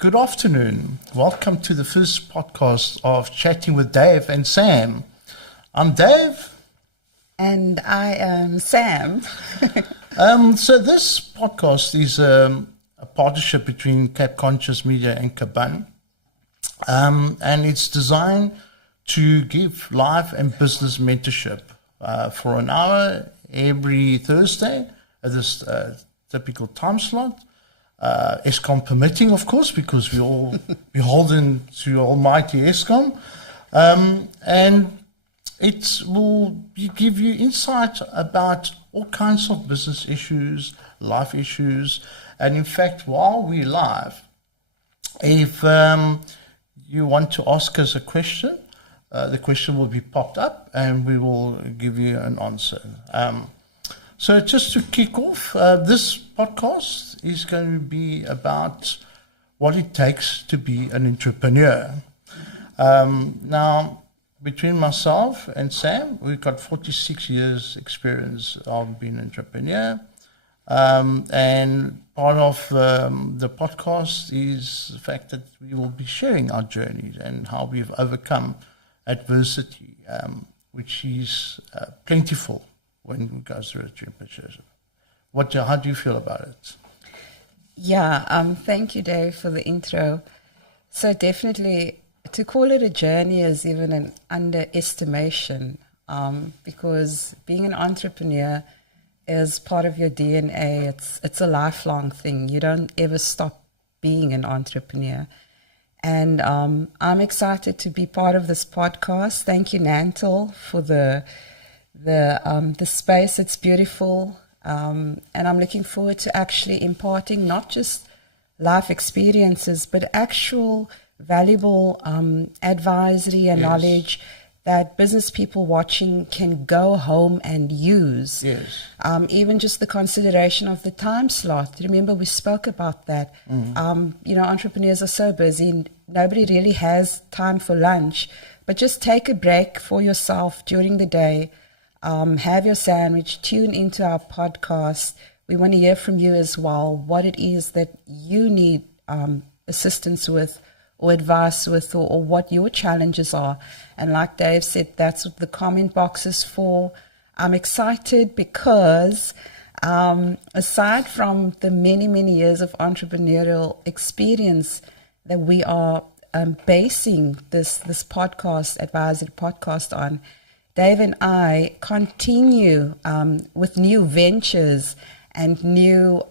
Good afternoon. Welcome to the first podcast of Chatting with Dave and Sam. I'm Dave. And I am Sam. So this podcast is a partnership between Cape Conscious Media and Caban. And it's designed to give life and business mentorship for an hour every Thursday at this typical time slot. ESCOM permitting, of course, because we're all beholden to almighty ESCOM. And it will give you insight about all kinds of business issues, life issues. And in fact, while we're live, if you want to ask us a question, the question will be popped up and we will give you an answer. So just to kick off, this podcast is going to be about what it takes to be an entrepreneur. Now, between myself and Sam, we've got 46 years experience of being an entrepreneur. And part of the podcast is the fact that we will be sharing our journeys and how we've overcome adversity, which is plentiful when we go through entrepreneurship. How do you feel about it? Yeah, thank you, Dave, for the intro. So definitely, to call it a journey is even an underestimation, because being an entrepreneur is part of your DNA. It's a lifelong thing. You don't ever stop being an entrepreneur. And I'm excited to be part of this podcast. Thank you, Nantel, for the space. It's beautiful. And I'm looking forward to actually imparting not just life experiences, but actual valuable advisory and knowledge that business people watching can go home and use. Yes. Even just the consideration of the time slot. Remember, we spoke about that. Entrepreneurs are so busy, nobody really has time for lunch. But just take a break for yourself during the day. Have your sandwich, tune into our podcast. We want to hear from you as well, what it is that you need assistance with or advice with, or what your challenges are. And like Dave said, that's what the comment box is for. I'm excited because aside from the many, many years of entrepreneurial experience that we are basing this podcast, advisory podcast on, Dave and I continue with new ventures and new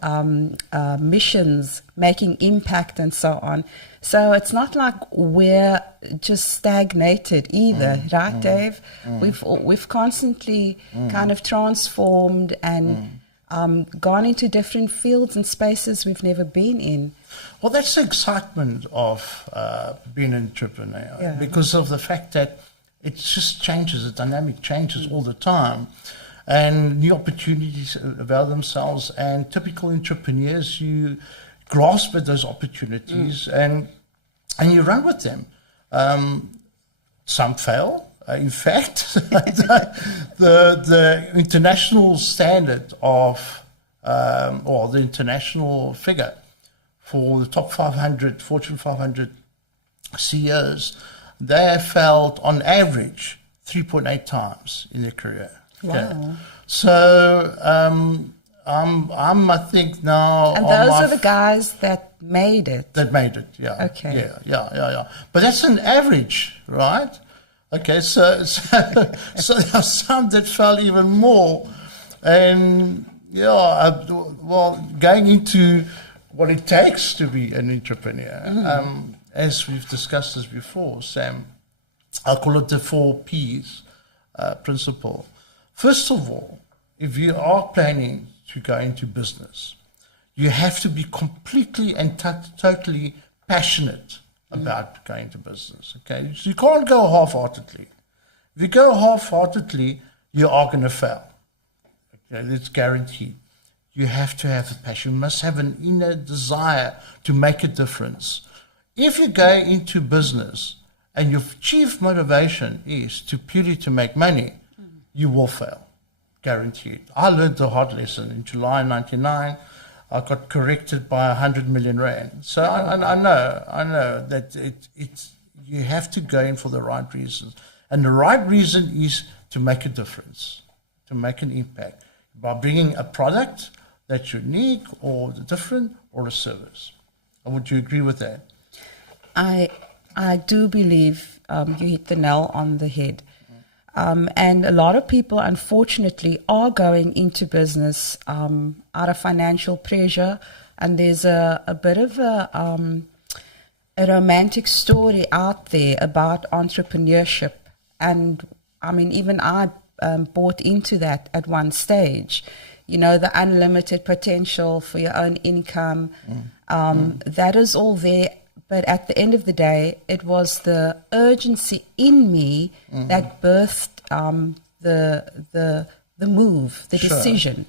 missions, making impact and so on. So it's not like we're just stagnated either, right, Dave? We've constantly kind of transformed and gone into different fields and spaces we've never been in. Well, that's the excitement of being an entrepreneur, because of the fact that it just changes, the dynamic changes all the time. And new opportunities avail themselves. And typical entrepreneurs, you grasp at those opportunities and you run with them. Some fail. In fact, the international standard of, or the international figure for the top 500, Fortune 500 CEOs, they have failed on average 3.8 times in their career. Wow. Okay. So I think now. And those are the guys that made it. That made it, yeah. Okay. Yeah. But that's an average, right? Okay, so there are some that fell even more. And, going into what it takes to be an entrepreneur, as we've discussed this before, Sam, I'll call it the 4 Ps principle. First of all, if you are planning to go into business, you have to be completely and totally passionate about going into business. Okay, so you can't go half-heartedly. If you go half-heartedly, you are going to fail. Okay, it's guaranteed. You have to have a passion. You must have an inner desire to make a difference. If you go into business and your chief motivation is purely to make money, you will fail, guaranteed. I learned the hard lesson in July 99. I got corrected by 100 million rand. So I know that you have to go in for the right reasons. And the right reason is to make a difference, to make an impact by bringing a product that's unique or different or a service. Would you agree with that? I do believe you hit the nail on the head. And a lot of people, unfortunately, are going into business out of financial pressure. And there's a bit of a romantic story out there about entrepreneurship. And I mean, even I bought into that at one stage. You know, the unlimited potential for your own income. That is all there. But at the end of the day, it was the urgency in me that birthed the move, the decision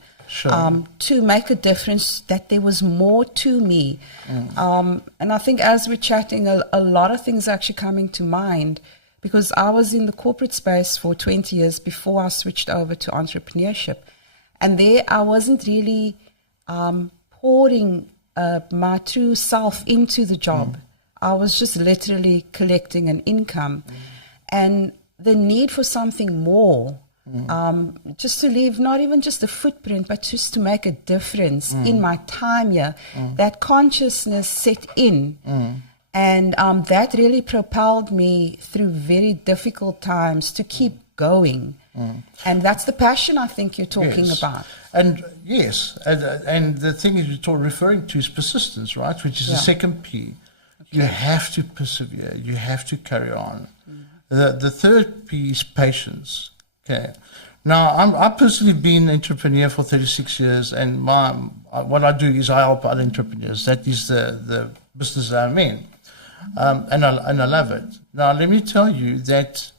to make a difference, that there was more to me. And I think as we're chatting, a lot of things are actually coming to mind, because I was in the corporate space for 20 years before I switched over to entrepreneurship. And there I wasn't really pouring my true self into the job. I was just literally collecting an income. And the need for something more, just to leave not even just a footprint, but just to make a difference in my time here, that consciousness set in. And that really propelled me through very difficult times to keep going. And that's the passion I think you're talking about. And yes, and the thing is you're referring to is persistence, right? Which is the second P. You have to persevere. You have to carry on. The third P is patience. Okay. Now, I've personally been an entrepreneur for 36 years, and what I do is I help other entrepreneurs. That is the business that I'm in. And I love it. Now, let me tell you that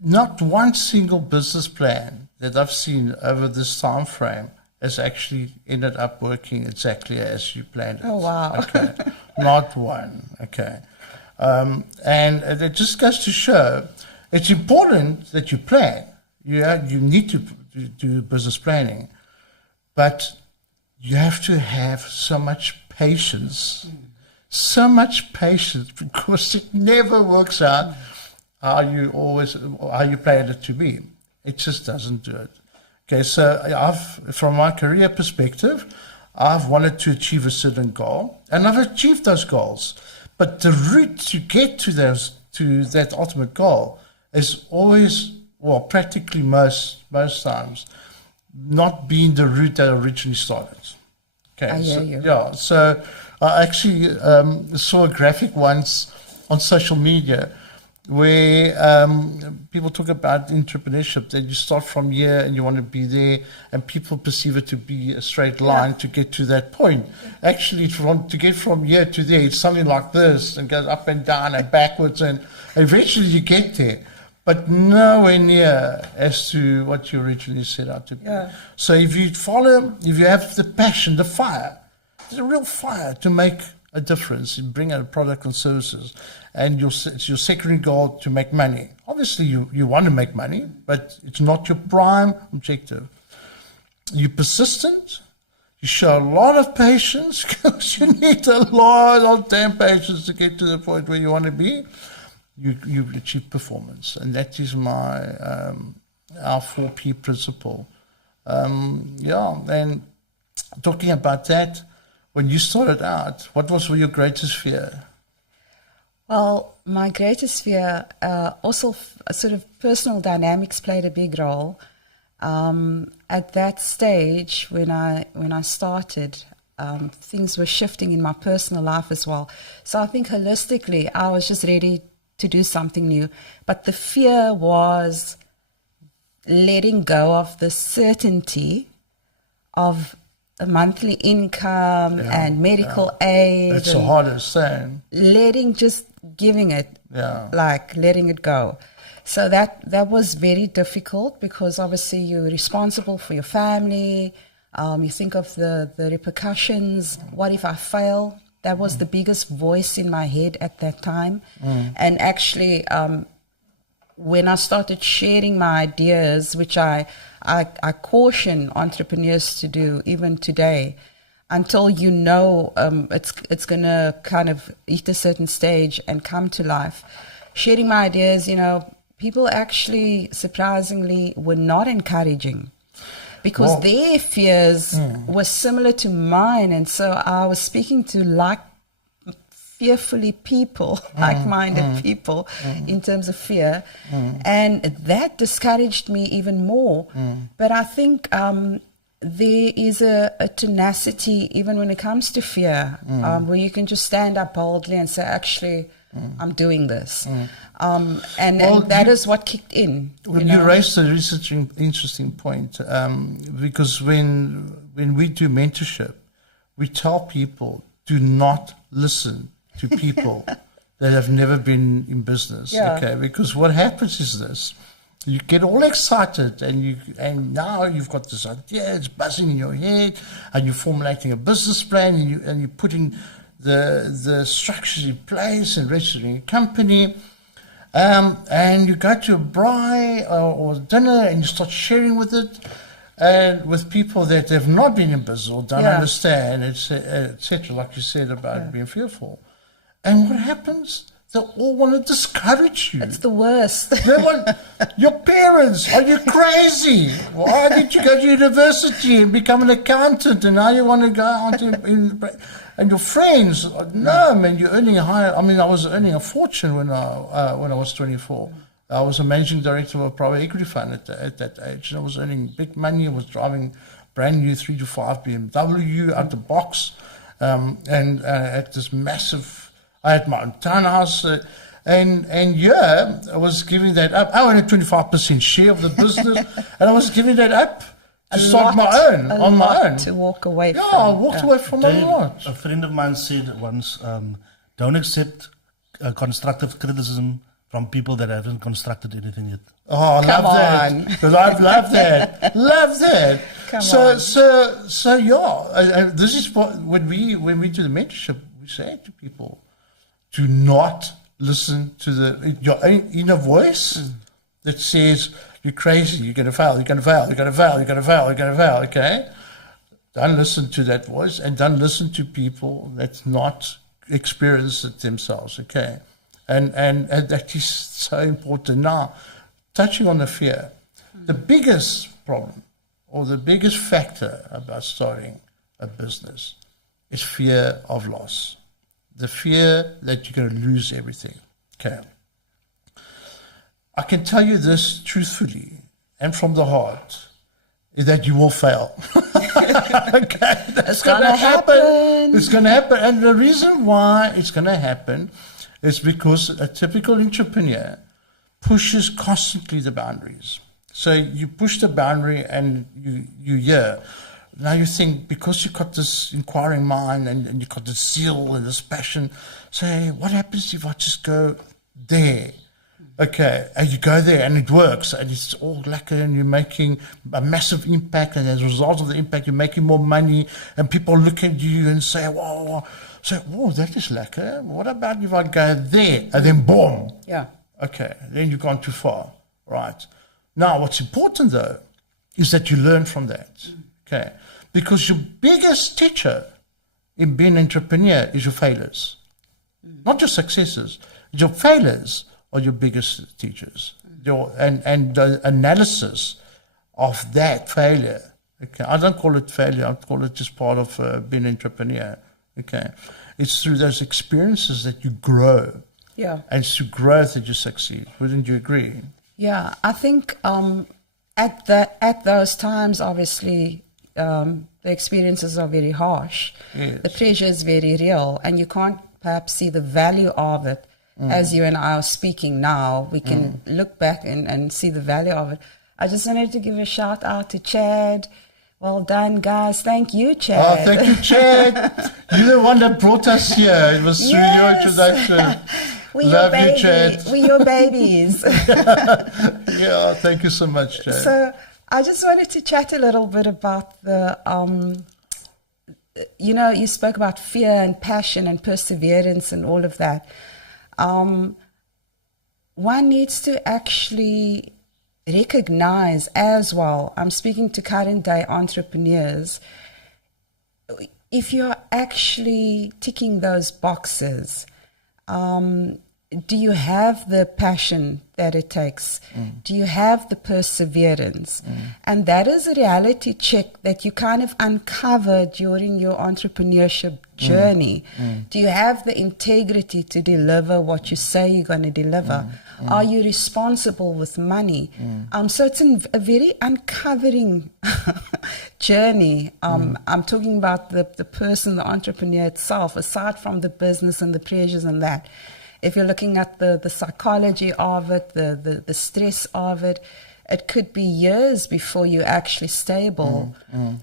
not one single business plan that I've seen over this time frame has actually ended up working exactly as you planned it. Oh, wow. Okay. Not one. Okay. And it just goes to show it's important that you plan. You need to do business planning, but you have to have so much patience. So much patience, because it never works out how you planned it to be. It just doesn't do it. Okay, so from my career perspective, I've wanted to achieve a certain goal, and I've achieved those goals. But the route to get to that ultimate goal is always, well, practically most times, not being the route that originally started. Okay, I hear you. Yeah, so I actually saw a graphic once on social media where people talk about entrepreneurship, that you start from here and you want to be there, and people perceive it to be a straight line to get to that point. Actually, to get from here to there, it's something like this, and goes up and down and backwards, and eventually you get there, but nowhere near as to what you originally set out to be. So if you have the passion, the fire, there's a real fire to make a difference, and bring out a product and services, and it's your secondary goal to make money. Obviously, you want to make money, but it's not your prime objective. You're persistent. You show a lot of patience, because you need a lot of damn patience to get to the point where you want to be. You achieve performance, and that is our 4P principle. And talking about that, when you started out, what was your greatest fear? Well, my greatest fear, also sort of personal dynamics played a big role. At that stage, when I started, things were shifting in my personal life as well. So I think holistically, I was just ready to do something new. But the fear was letting go of the certainty of a monthly income and medical aid. That's the hardest thing. Giving it, letting it go. So that was very difficult, because obviously you're responsible for your family. You think of the repercussions. What if I fail? That was the biggest voice in my head at that time. And actually, when I started sharing my ideas, which I caution entrepreneurs to do even today, until you know it's going to kind of hit a certain stage and come to life. Sharing my ideas, people actually surprisingly were not encouraging, because their fears were similar to mine. And so I was speaking to fearfully people, like-minded people in terms of fear. And that discouraged me even more. But I think there is a tenacity, even when it comes to fear, where you can just stand up boldly and say, actually, I'm doing this. And that is what kicked in. You raised a interesting point, because when we do mentorship, we tell people, do not listen to people that have never been in business. Okay, because what happens is this: you get all excited, and now you've got this idea, it's buzzing in your head, and you're formulating a business plan, and you're putting the structures in place and registering a company, and you go to a braai or dinner, and you start sharing with it, and with people that have not been in business or don't understand, etc., like you said about being fearful. And what happens? They all want to discourage you. It's the worst. They want your parents. Are you crazy? Why did you go to university and become an accountant, and now you want to go on to and your friends? No, man, you're earning a higher. I mean, I was earning a fortune when I was 24. I was a managing director of a private equity fund at that age, and I was earning big money. I was driving brand new 3 to 5 BMW out the box, and at this massive. I had my own townhouse, and I was giving that up. I had a 25% share of the business, and I was giving that up to start my own, on my own. To walk away from. I walked away from a lot. A friend of mine said once, don't accept constructive criticism from people that haven't constructed anything yet. Oh, I love that. Because I've loved that. Love that. So yeah, this is what, when we do the mentorship, we say to people, do not listen to your own inner voice that says, you're crazy, you're going to fail, you're going to fail, you're going to fail, you're going to fail, you're going to fail, okay? Don't listen to that voice, and don't listen to people that's not experienced it themselves, okay? And that is so important. Now, touching on the fear, the biggest problem or the biggest factor about starting a business is fear of loss. The fear that you're going to lose everything. Okay. I can tell you this truthfully and from the heart, is that you will fail. Okay, that's going to happen. It's going to happen. And the reason why it's going to happen is because a typical entrepreneur pushes constantly the boundaries. So you push the boundary and you hear. Now you think, because you've got this inquiring mind and you've got this zeal and this passion, say, what happens if I just go there? Okay, and you go there and it works and it's all lekker and you're making a massive impact, and as a result of the impact, you're making more money, and people look at you and say, whoa, that is lekker. What about if I go there? And then boom. Yeah. Okay, then you've gone too far. Right. Now, what's important though is that you learn from that. Okay. Because your biggest teacher in being an entrepreneur is your failures. Not your successes. Your failures are your biggest teachers. And the analysis of that failure. Okay. I don't call it failure. I call it just part of being an entrepreneur. Okay. It's through those experiences that you grow. Yeah. And it's through growth that you succeed. Wouldn't you agree? Yeah. I think at those times, obviously, the experiences are very harsh. Yes. The pressure is very real, and you can't perhaps see the value of it. As you and I are speaking now, we can look back and see the value of it. I just wanted to give a shout out to Chad. Well done, guys. Thank you, Chad. Oh, thank you, Chad. You're the one that brought us here. It was through your introduction. Love you, Chad. We're your babies. Yeah, thank you so much, Chad. So I just wanted to chat a little bit about the, you spoke about fear and passion and perseverance and all of that. one needs to actually recognize as well, I'm speaking to current day entrepreneurs, if you're actually ticking those boxes, do you have the passion that it takes? Do you have the perseverance? And that is a reality check that you kind of uncover during your entrepreneurship journey. Do you have the integrity to deliver what you say you're going to deliver? Are you responsible with money? So it's a very uncovering journey. I'm talking about the person, the entrepreneur itself, aside from the business and the pressures and that. If you're looking at the psychology of it, the stress of it, it could be years before you're actually stable.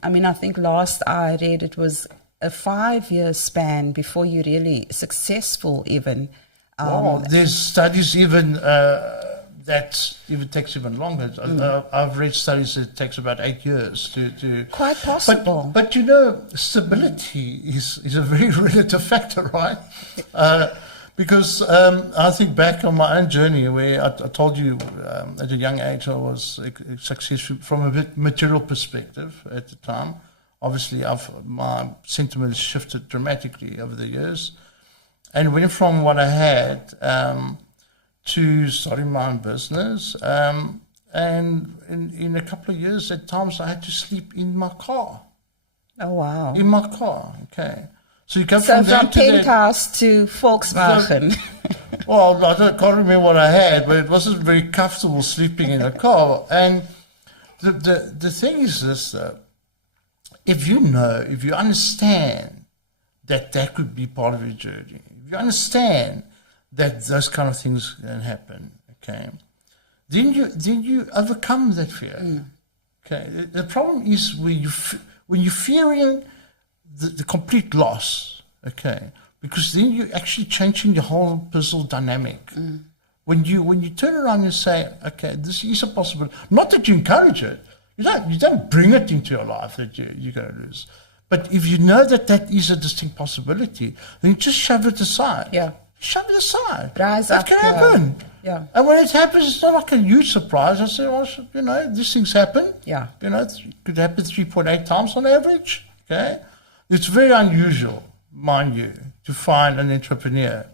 I mean, I think last I read it was a 5-year span before you're really successful even. There's studies even that even takes even longer. I've read studies that it takes about 8 years to Quite possible. But you know, stability is a very relative factor, right? Because I think back on my own journey where I told you at a young age I was successful from a material perspective at the time. Obviously, my sentiments shifted dramatically over the years and went from what I had to starting my own business. And in a couple of years, at times I had to sleep in my car. Oh, wow. In my car, okay. So you come So from from penthouse to Volkswagen. Well, I can't remember what I had, but it wasn't very comfortable sleeping in a car. And the thing is this, though, if you understand that could be part of your journey, if you understand that those kind of things can happen, okay, then you overcome that fear. Okay, the problem is when you're fearing the complete loss, okay, because then you're actually changing your whole personal dynamic. When you turn around and say, okay, this is a possibility, not that you encourage it, you don't bring it into your life that you're going to lose, but if you know that is a distinct possibility, then you just shove it aside. Yeah. Shove it aside. Rise that up, can happen. Yeah. And when it happens, it's not like a huge surprise. I say, well, you know, these things happen. Yeah. You know, it could happen 3.8 times on average. Okay. It's very unusual, mind you, to find an entrepreneur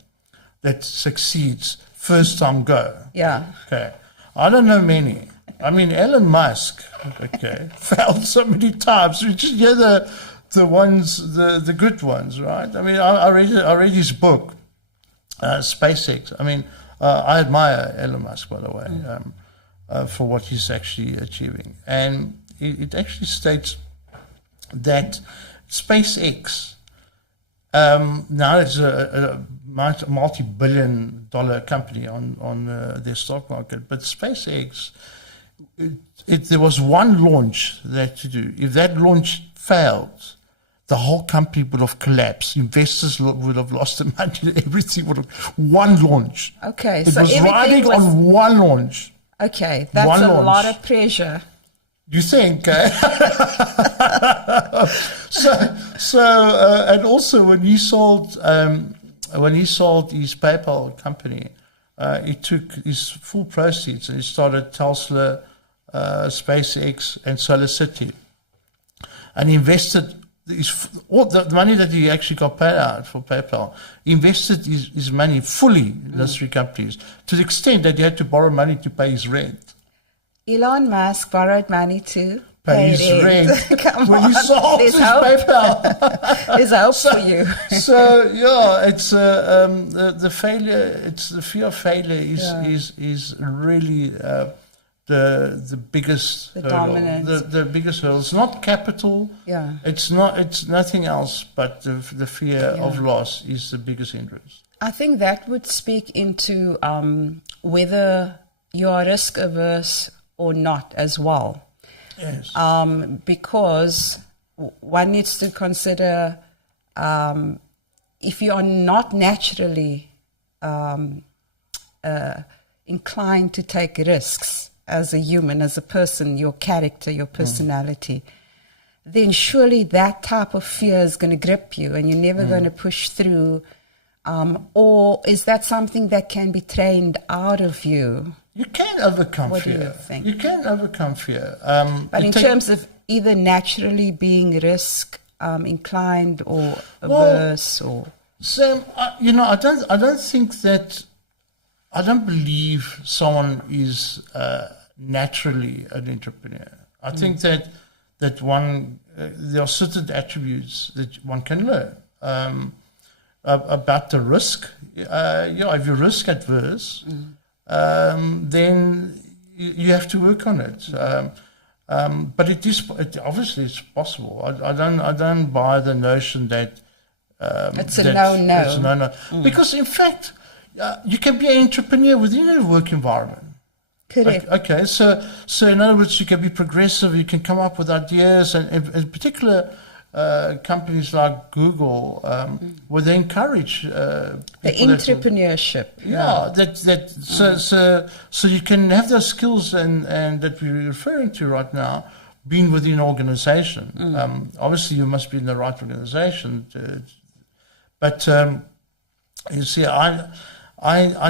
that succeeds first time go. Yeah. Okay. I don't know many. I mean, Elon Musk, okay, failed so many times. We just hear the ones, the good ones, right? I mean, I read his book, SpaceX. I mean, I admire Elon Musk, by the way, for what he's actually achieving. And it actually states that SpaceX, now it's a multi-billion-dollar company on their stock market, but SpaceX, there was one launch that to do. If that launch failed, the whole company would have collapsed. Investors would have lost their money. Everything would have. One launch. Okay, it so was everything riding was on one launch. Okay, that's One a launch. lot of pressure. You think? And also when he sold his PayPal company, he took his full proceeds and he started Tesla, SpaceX, and SolarCity, and he invested all the money that he actually got paid out for PayPal. He invested his money fully in those three companies to the extent that he had to borrow money to pay his rent. Elon Musk borrowed money to Pay his rent Come when on, he sold there's his hope. PayPal. There's hope for you. So yeah, it's the failure. It's the fear of failure is really the biggest The hurdle. dominant. The biggest hurdle. It's not capital. Yeah. It's nothing else. But the fear of loss is the biggest hindrance. I think that would speak into whether you're risk averse or not as well. Yes. Because one needs to consider if you are not naturally inclined to take risks as a human, as a person, your character, your personality, then surely that type of fear is going to grip you and you're never going to push through Or is that something that can be trained out of you? You can overcome What do fear. you think? You can overcome fear. But it in take- terms of either naturally being risk inclined or Well, averse, or So I don't think that, I don't believe someone is naturally an entrepreneur. I think that one there are certain attributes that one can learn about the risk. If you're risk adverse, then you have to work on it. But obviously it's possible. I don't buy the notion that. It's a no-no. It's a no-no. Because in fact, you can be an entrepreneur within a work environment. correct. Okay, so in other words, you can be progressive. You can come up with ideas, and in particular, companies like Google, where they encourage The people that- entrepreneurship. so you can have those skills and that we're referring to right now, being within an organization. Obviously, you must be in the right organization. But you see, I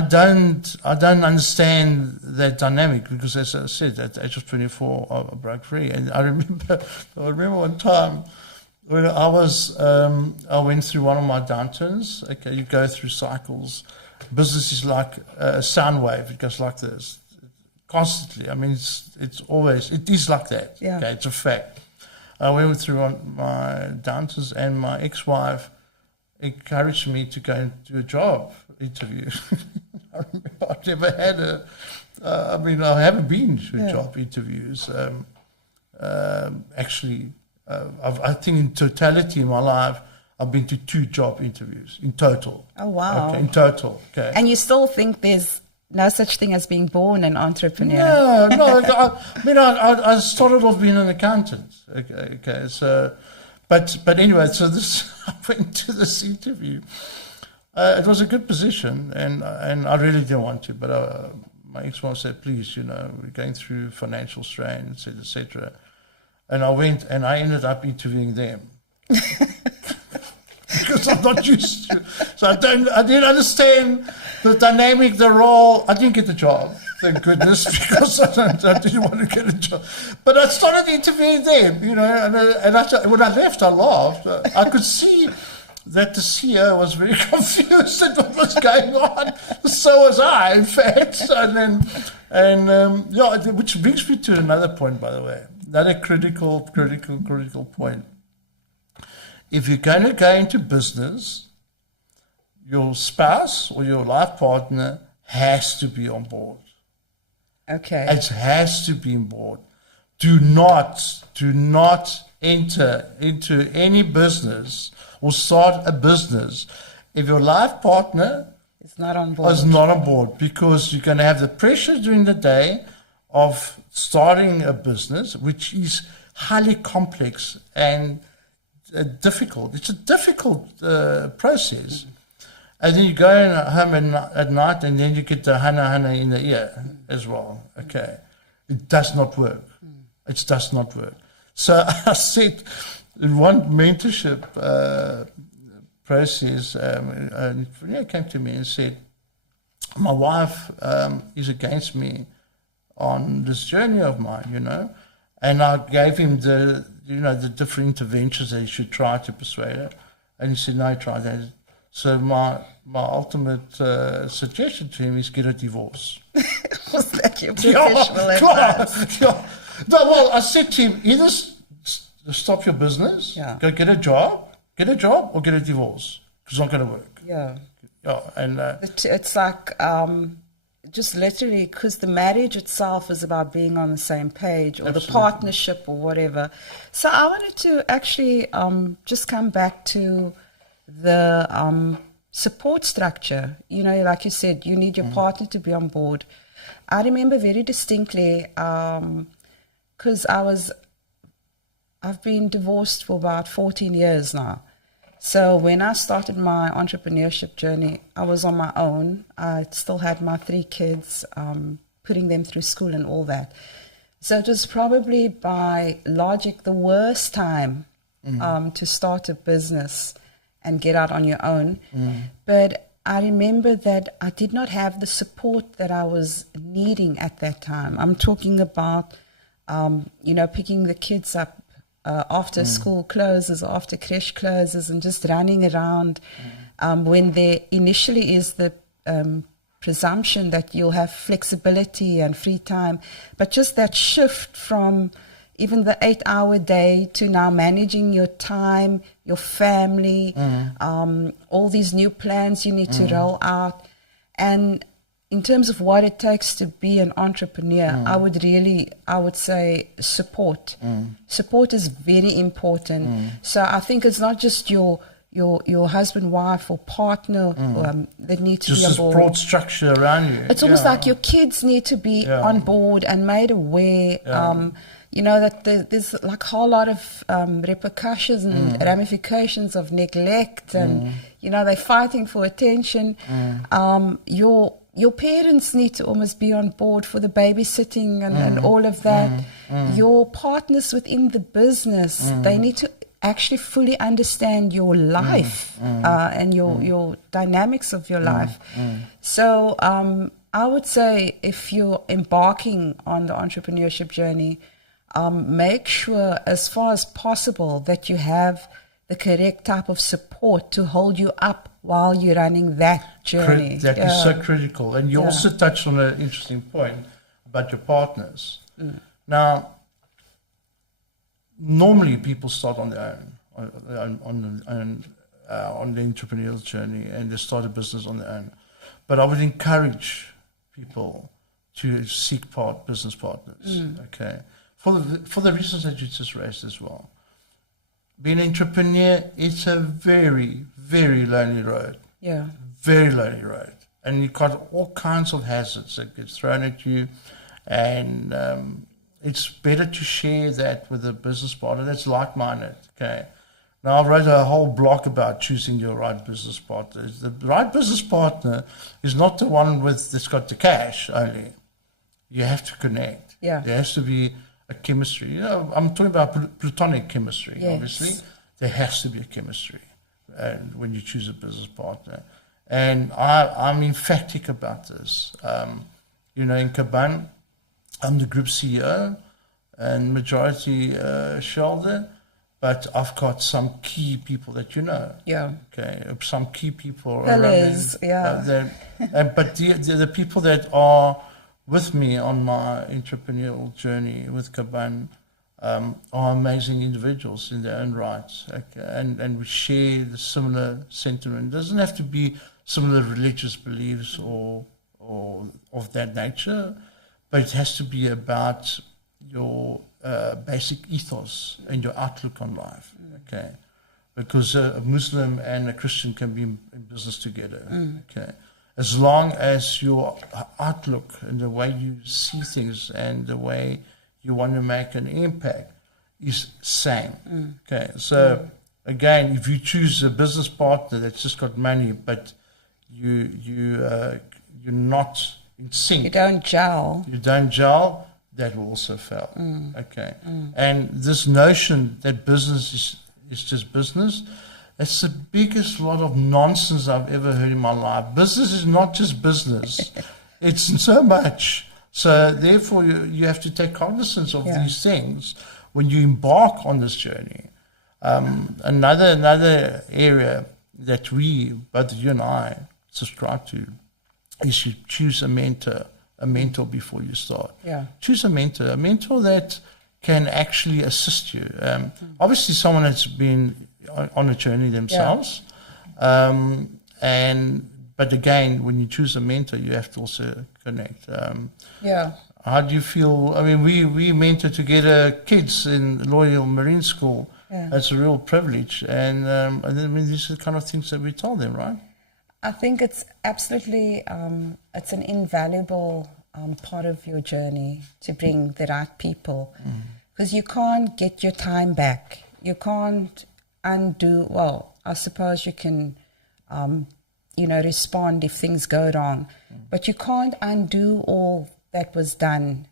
don't understand that dynamic, because, as I said, at the age of 24, I broke free. And I remember one time when I went through one of my downturns. Okay, you go through cycles. Business is like a sound wave. It goes like this constantly. I mean, it is like that. Yeah. Okay, it's a fact. I went through my downturns, and my ex-wife encouraged me to go and do a job interview. I remember I've never had I haven't been to job interviews. Actually, I think in totality in my life, I've been to 2 job interviews in total. Oh, wow. Okay, in total. Okay. And you still think there's no such thing as being born an entrepreneur? No. I started off being an accountant. Okay. So, but anyway, so I went to this interview. It was a good position, and I really didn't want to, but my ex-wife said, please, we're going through financial strain, et cetera. And I went, and I ended up interviewing them. Because I'm not used to. So I didn't understand the dynamic, the role. I didn't get the job, thank goodness, because I didn't want to get a job. But I started interviewing them, and when I left, I laughed. I could see that the CEO was very confused at what was going on. So was I, in fact. Which brings me to another point, by the way. Another critical point. If you're going to go into business, your spouse or your life partner has to be on board. Okay. It has to be on board. Do not enter into any business or start a business if your life partner It's not on board. is not on board, because you're going to have the pressure during the day of starting a business, which is highly complex and difficult. It's a difficult process. And then you go home at night, and then you get the hana in the ear as well. Okay. It does not work. It does not work. So I said, in one mentorship process, came to me and said, my wife is against me on this journey of mine, And I gave him the different interventions that he should try to persuade her. And he said, no, try that. So my ultimate suggestion to him is get a divorce. Was that your professional advice? No, well, I said to him, either stop your business, go get a job, or get a divorce, because it's not going to work. Yeah. And it's like just literally, because the marriage itself is about being on the same page, or Absolutely. the partnership or whatever. So I wanted to actually just come back to the support structure. Like you said, you need your partner to be on board. I remember very distinctly, because I've been divorced for about 14 years now. So when I started my entrepreneurship journey, I was on my own. I still had my 3 kids, putting them through school and all that. So it was probably by logic the worst time to start a business and get out on your own. But I remember that I did not have the support that I was needing at that time. I'm talking about, picking the kids up after school closes, after creche closes, and just running around when there initially is the presumption that you'll have flexibility and free time. But just that shift from even the 8-hour day to now managing your time, your family, all these new plans you need to roll out. And in terms of what it takes to be an entrepreneur, I would say support. Support is very important. So I think it's not just your husband, wife, or partner that need to Just be on this board. broad structure around you. It's almost like your kids need to be on board and made aware. That there's like a whole lot of repercussions and ramifications of neglect, and they're fighting for attention. Your parents need to almost be on board for the babysitting and all of that. Your partners within the business, they need to actually fully understand your life and your dynamics of your life. So I would say if you're embarking on the entrepreneurship journey, make sure as far as possible that you have the correct type of support to hold you up while you're running that journey. That is so critical. And you also touched on an interesting point about your partners. Now, normally people start on their own, on the entrepreneurial journey, and they start a business on their own. But I would encourage people to seek business partners, okay? For the reasons that you just raised as well. Being an entrepreneur, it's a very, very lonely road. Yeah. Very lonely road. And you've got all kinds of hazards that get thrown at you. And it's better to share that with a business partner that's like-minded, okay? Now, I wrote a whole blog about choosing your right business partner. The right business partner is not the one that's got the cash only. You have to connect. Yeah. There has to be a chemistry. I'm talking about platonic chemistry, obviously. There has to be a chemistry when you choose a business partner. And I'm emphatic about this. In Caban, I'm the group CEO and majority shareholder, but I've got some key people that you know. Yeah. Okay, some key people. Pillars, But the people that are with me on my entrepreneurial journey with Caban are amazing individuals in their own rights. Okay? And we share the similar sentiment. It doesn't have to be similar religious beliefs or of that nature, but it has to be about your basic ethos and your outlook on life. Okay, because a Muslim and a Christian can be in business together. Okay. As long as your outlook and the way you see things and the way you want to make an impact is same. Okay, so again, if you choose a business partner that's just got money, but you're not in sync, you don't gel, that will also fail. Okay, and this notion that business is just business. It's the biggest lot of nonsense I've ever heard in my life. Business is not just business. It's so much. So therefore, you have to take cognizance of these things when you embark on this journey. Another area that both you and I, subscribe to is you choose a mentor before you start. Yeah. Choose a mentor that can actually assist you. Obviously, someone that's been on a journey themselves. But again, when you choose a mentor, you have to also connect. How do you feel? I mean, we mentor together kids in Loyal Marine School. It's a real privilege. And I mean, these are the kind of things that we tell them, right? I think it's absolutely, it's an invaluable part of your journey to bring the right people. Because you can't get your time back. You can't undo, well, I suppose you can, respond if things go wrong, but you can't undo all that was done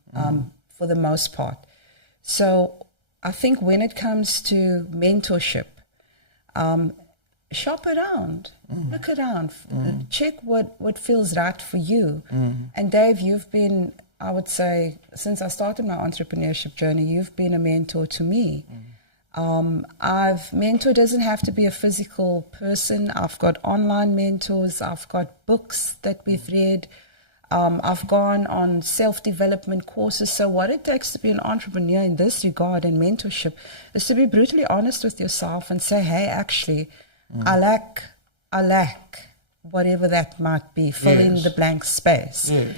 for the most part. So I think when it comes to mentorship, shop around, look around, check what feels right for you. And Dave, you've been, I would say, since I started my entrepreneurship journey, you've been a mentor to me. Mentor doesn't have to be a physical person. I've got online mentors. I've got books that we've read. I've gone on self-development courses. So what it takes to be an entrepreneur in this regard and mentorship is to be brutally honest with yourself and say, hey, actually, I lack whatever that might be. Fill in the blank space. Yes.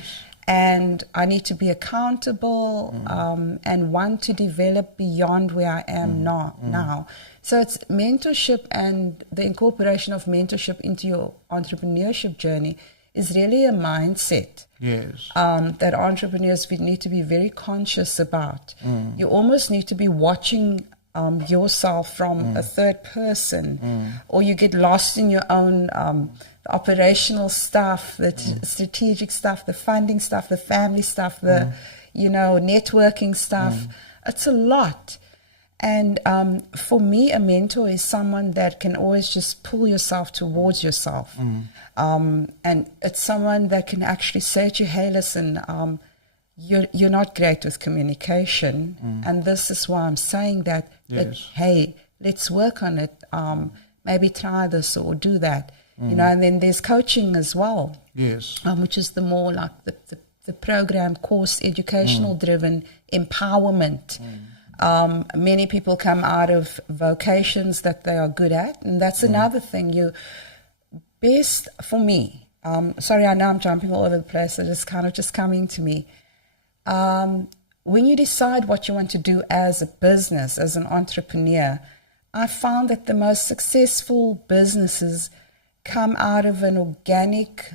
And I need to be accountable and want to develop beyond where I am now. So it's mentorship, and the incorporation of mentorship into your entrepreneurship journey is really a mindset. Yes. That entrepreneurs need to be very conscious about. You almost need to be watching yourself from a third person, or you get lost in your own operational stuff, the strategic stuff, the funding stuff, the family stuff, the networking stuff. It's a lot. And for me, a mentor is someone that can always just pull yourself towards yourself. And it's someone that can actually say to you, hey, listen, you're not great with communication. And this is why I'm saying that, but hey, let's work on it. Maybe try this or do that. And then there's coaching as well. Yes. Which is the more like the program, course, educational driven empowerment. Many people come out of vocations that they are good at, and that's another thing. Best for me, sorry, I know I'm jumping all over the place, so it's kind of just coming to me. When you decide what you want to do as a business, as an entrepreneur, I found that the most successful businesses come out of an organic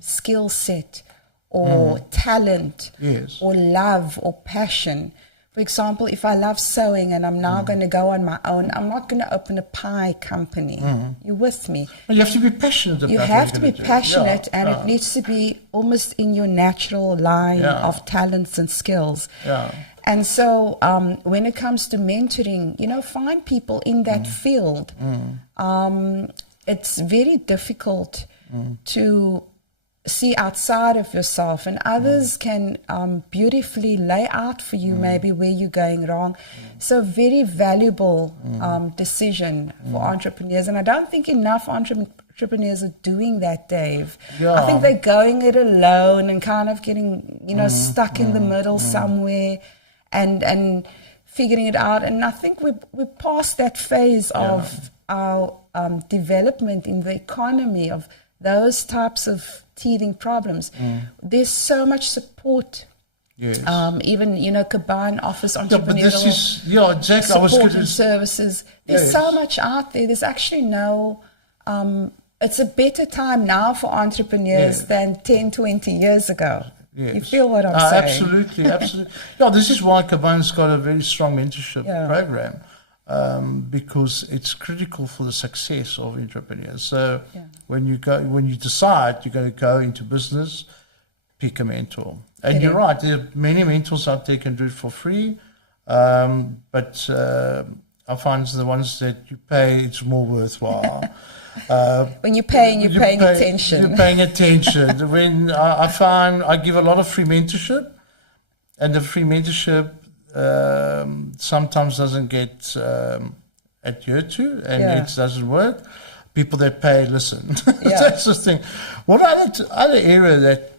skill set or talent or love or passion. For example, if I love sewing and I'm now going to go on my own, I'm not going to open a pie company. You with me? Well, you have to be passionate about it. You have to be passionate, and it needs to be almost in your natural line of talents and skills. And so when it comes to mentoring, find people in that field. It's very difficult to see outside of yourself, and others can beautifully lay out for you maybe where you're going wrong. So very valuable decision for entrepreneurs, and I don't think enough entrepreneurs are doing that, Dave. I think they're going it alone and kind of getting stuck in the middle somewhere and figuring it out. And I think we're past that phase of our development in the economy of those types of teething problems. There's so much support. Even Caban offers entrepreneurial exactly. support and services. There's so much out there. There's actually no it's a better time now for entrepreneurs than 10, 20 years ago. You feel what I'm saying? Absolutely. This is why Caban's got a very strong mentorship program. Because it's critical for the success of entrepreneurs. So when you decide you're going to go into business, pick a mentor. And you're right, there are many mentors out there can do it for free, but I find the ones that you pay, it's more worthwhile. When you're paying, you're paying attention. You're paying attention. When I find I give a lot of free mentorship, and the free mentorship sometimes doesn't get adhered to, and it doesn't work. People that pay listen. That's the thing. One other area that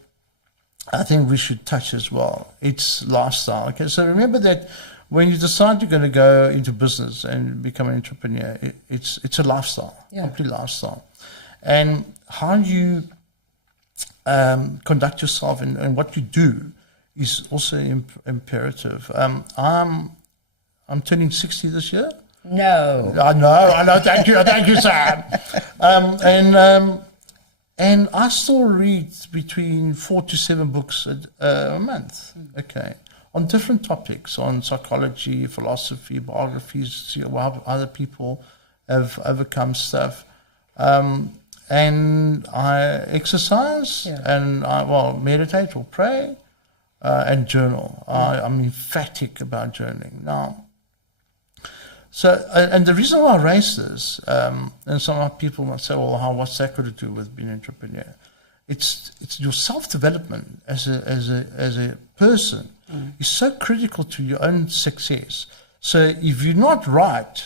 I think we should touch as well, it's lifestyle. Okay, so remember that when you decide you're going to go into business and become an entrepreneur, it's a lifestyle, complete lifestyle. And how you conduct yourself and what you do is also imperative. I'm turning 60 this year. No. I know. Thank you, Sam. And I still read between 4 to 7 books a month. Okay, on different topics, on psychology, philosophy, biographies, see how other people have overcome stuff. And I exercise and I meditate or pray. And journal. I'm emphatic about journaling. Now, So, and the reason why I raise this, and some people might say, well, what's that got to do with being an entrepreneur? It's your self-development as a person is so critical to your own success. So if you're not right,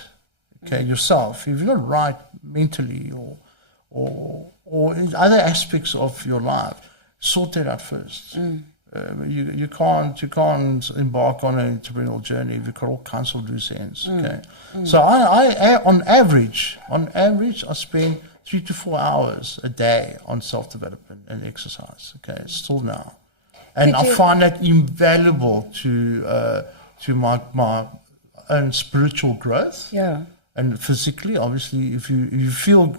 okay, yourself, if you're not right mentally or in other aspects of your life, sort that out first. You can't embark on an entrepreneurial journey if you've got all kinds of loose ends. Okay, so I on average I spend 3 to 4 hours a day on self-development and exercise. Okay, still now, and I find that invaluable to my own spiritual growth. Yeah. And physically, obviously, if you feel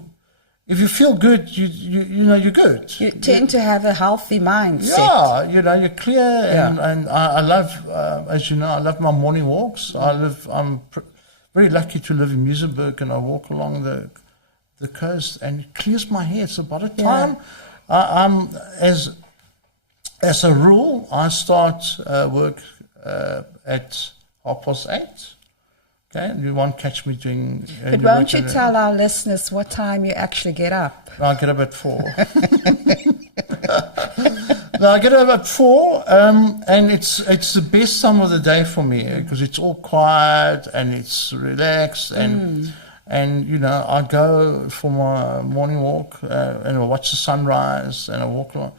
good, you know you're good. You tend to have a healthy mindset. Yeah, you're clear, and I love, as you know, I love my morning walks. I'm very lucky to live in Muizenberg, and I walk along the coast, and it clears my head. So by the time I'm as a rule, I start work at 8:30. Okay, you won't catch me doing. But won't you tell our listeners what time you actually get up? I get up at 4. No, I get up at 4, and it's the best time of the day for me because it's all quiet and it's relaxed, and I go for my morning walk and I watch the sunrise and I walk along.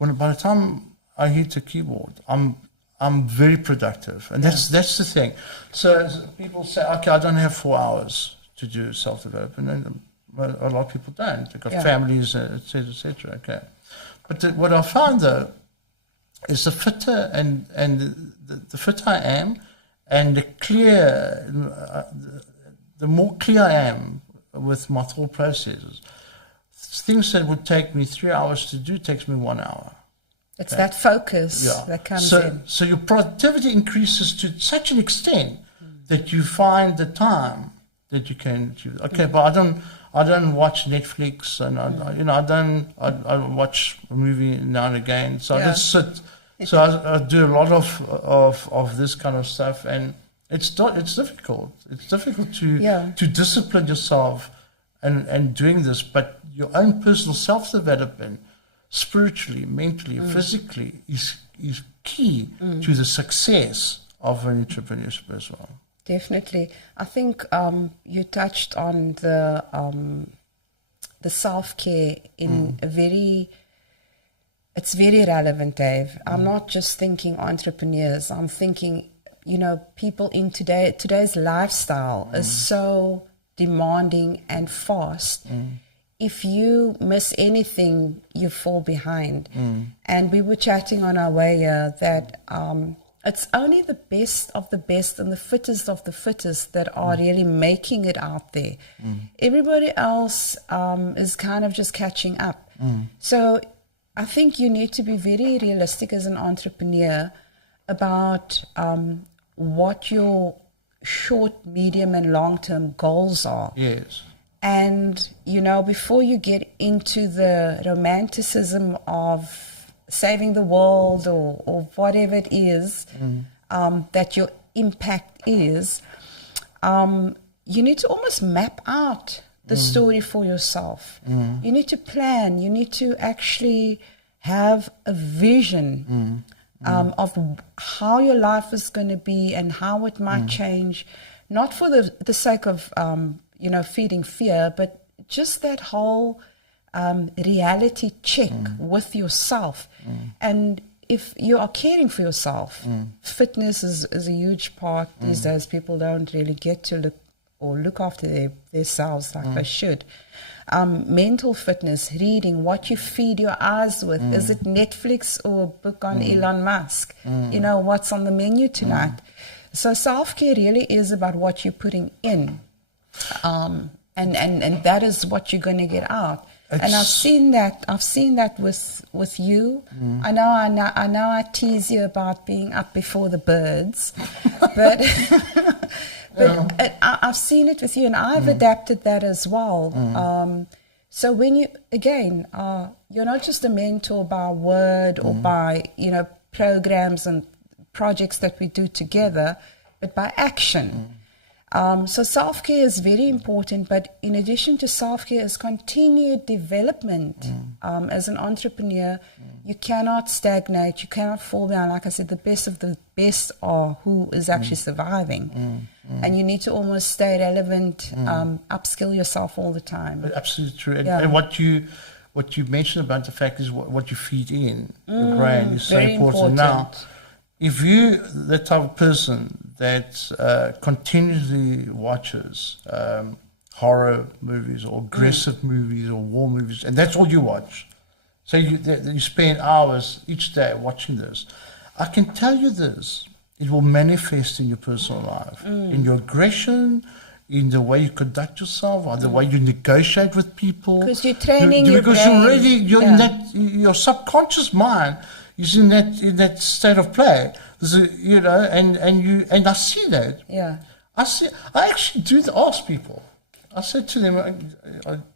By the time I hit the keyboard, I'm very productive, and that's the thing. So people say, okay, I don't have 4 hours to do self-development, and a lot of people don't. They've got families, etc., etc. Okay, but what I found though is the fitter and the fitter I am, and the more clear I am with my thought processes. Things that would take me 3 hours to do takes me 1 hour. It's that focus that comes in. So your productivity increases to such an extent that you find the time that you can do. Okay, but I don't watch Netflix, and I watch a movie now and again. So I just sit. So I do a lot of this kind of stuff, and it's difficult. It's difficult to discipline yourself and doing this, but your own personal self-development, spiritually, mentally, physically, is key to the success of an entrepreneurship as well. Definitely. I think you touched on the self-care in it's very relevant, Dave. I'm not just thinking entrepreneurs. I'm thinking, people in today's lifestyle is so demanding and fast. If you miss anything, you fall behind. And we were chatting on our way here that it's only the best of the best and the fittest of the fittest that are really making it out there. Everybody else is kind of just catching up. So I think you need to be very realistic as an entrepreneur about what your short, medium, and long-term goals are. Yes. And, before you get into the romanticism of saving the world or whatever it is that your impact is, you need to almost map out the story for yourself. You need to plan. You need to actually have a vision of how your life is going to be and how it might change, not for the sake of feeding fear, but just that whole reality check with yourself. And if you are caring for yourself, fitness is a huge part these days. People don't really get to look after themselves like they should. Mental fitness, reading, what you feed your eyes with. Is it Netflix or a book on Elon Musk? What's on the menu tonight? So self-care really is about what you're putting in. And that is what you're going to get out. And I've seen that with you. I know I tease you about being up before the birds, but I've seen it with you, and I've adapted that as well. So when you're not just a mentor by word or by programs and projects that we do together, but by action. So self-care is very important, but in addition to self-care is continued development. As an entrepreneur, you cannot stagnate, you cannot fall down. Like I said, the best of the best are who is actually surviving. And you need to almost stay relevant, upskill yourself all the time. Absolutely true. Yeah. And what you mentioned about the fact is what you feed in your brain is so very important. Now, if you the type of person that continuously watches horror movies or aggressive movies or war movies, and that's all you watch, so you spend hours each day watching this, I can tell you this, it will manifest in your personal life, in your aggression, in the way you conduct yourself, or the way you negotiate with people. Because you're training your because brain. you're in that, your subconscious mind is in that state of play. You know, and I see that. Yeah. I actually do ask people. I said to them,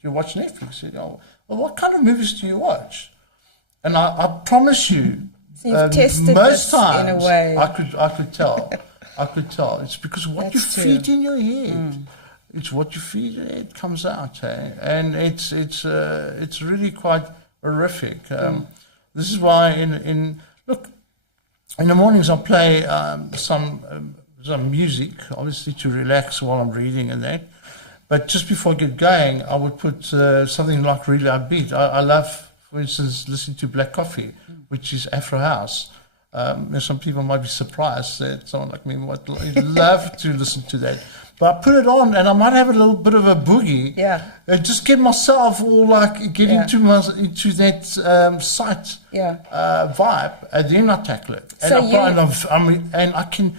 "You watch Netflix?" You know, well, what kind of movies do you watch? And I promise you, So you've tested most this times in a way. I could tell. I could tell. It's because what you That's true. feed in your head. It's what you feed in, it comes out, and it's really quite horrific. This is why in the mornings I play some music, obviously to relax while I'm reading and that. But just before I get going, I would put something like really upbeat. I love, for instance, listening to Black Coffee, which is Afro House. And some people might be surprised that someone like me would love to listen to that. But I put it on, and I might have a little bit of a boogie. Yeah. And just get myself all like get into that site vibe, and then I tackle it. And So and I can,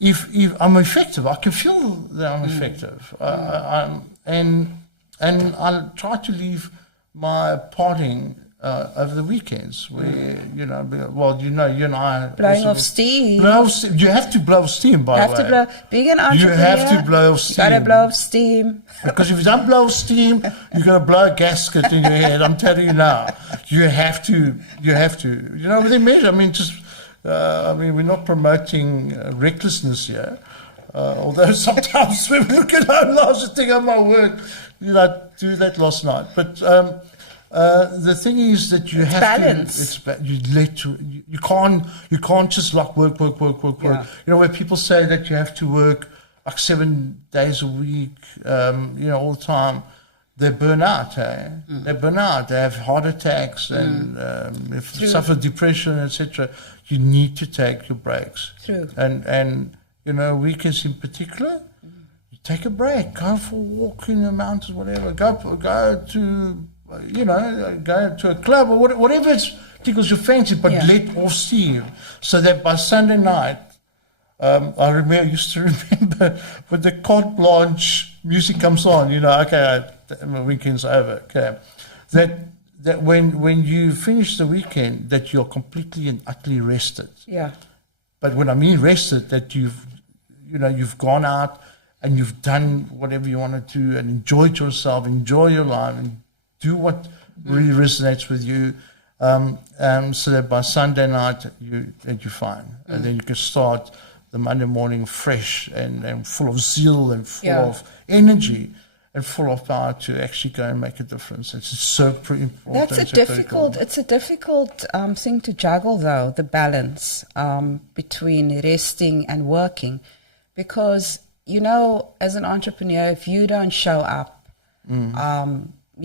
if I'm effective, I can feel that I'm effective. And I try to leave my partying over the weekends, where you and I blowing off steam. You have to blow steam, by the way. Being an entrepreneur, you have to blow steam. You gotta blow off steam. Because if you don't blow steam, you're gonna blow a gasket in your head. I'm telling you now. You have to. You know, they measure. I mean, we're not promoting recklessness here. Although sometimes when we look at our lives and think, oh my word, do that last night. But the thing is that you have balance. You can't just like work. Yeah. You know, where people say that you have to work like 7 days a week, all the time, they burn out. They burn out. They have heart attacks and if they suffer depression, etc. You need to take your breaks. True. And weekends in particular, you take a break. Go for a walk in the mountains, whatever. Go to a club or whatever tickles your fancy, but let off steam, so that by Sunday night, I used to remember when the carte blanche music comes on, my weekend's over, okay, that when you finish the weekend, that you're completely and utterly rested. Yeah. But when I mean rested, that you've gone out and you've done whatever you want to do and enjoyed yourself, enjoy your life, and do what really resonates with you, so that by Sunday night you're fine, and then you can start the Monday morning fresh and full of zeal and full of energy and full of power to actually go and make a difference. It's so important. It's a difficult thing to juggle, though, the balance between resting and working, because as an entrepreneur, if you don't show up,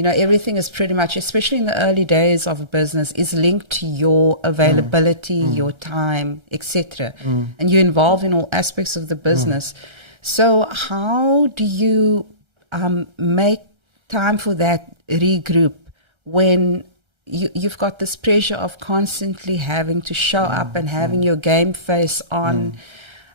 everything is pretty much, especially in the early days of a business, is linked to your availability, your time, etc. And you're involved in all aspects of the business. So how do you make time for that regroup when you've got this pressure of constantly having to show up and having your game face on?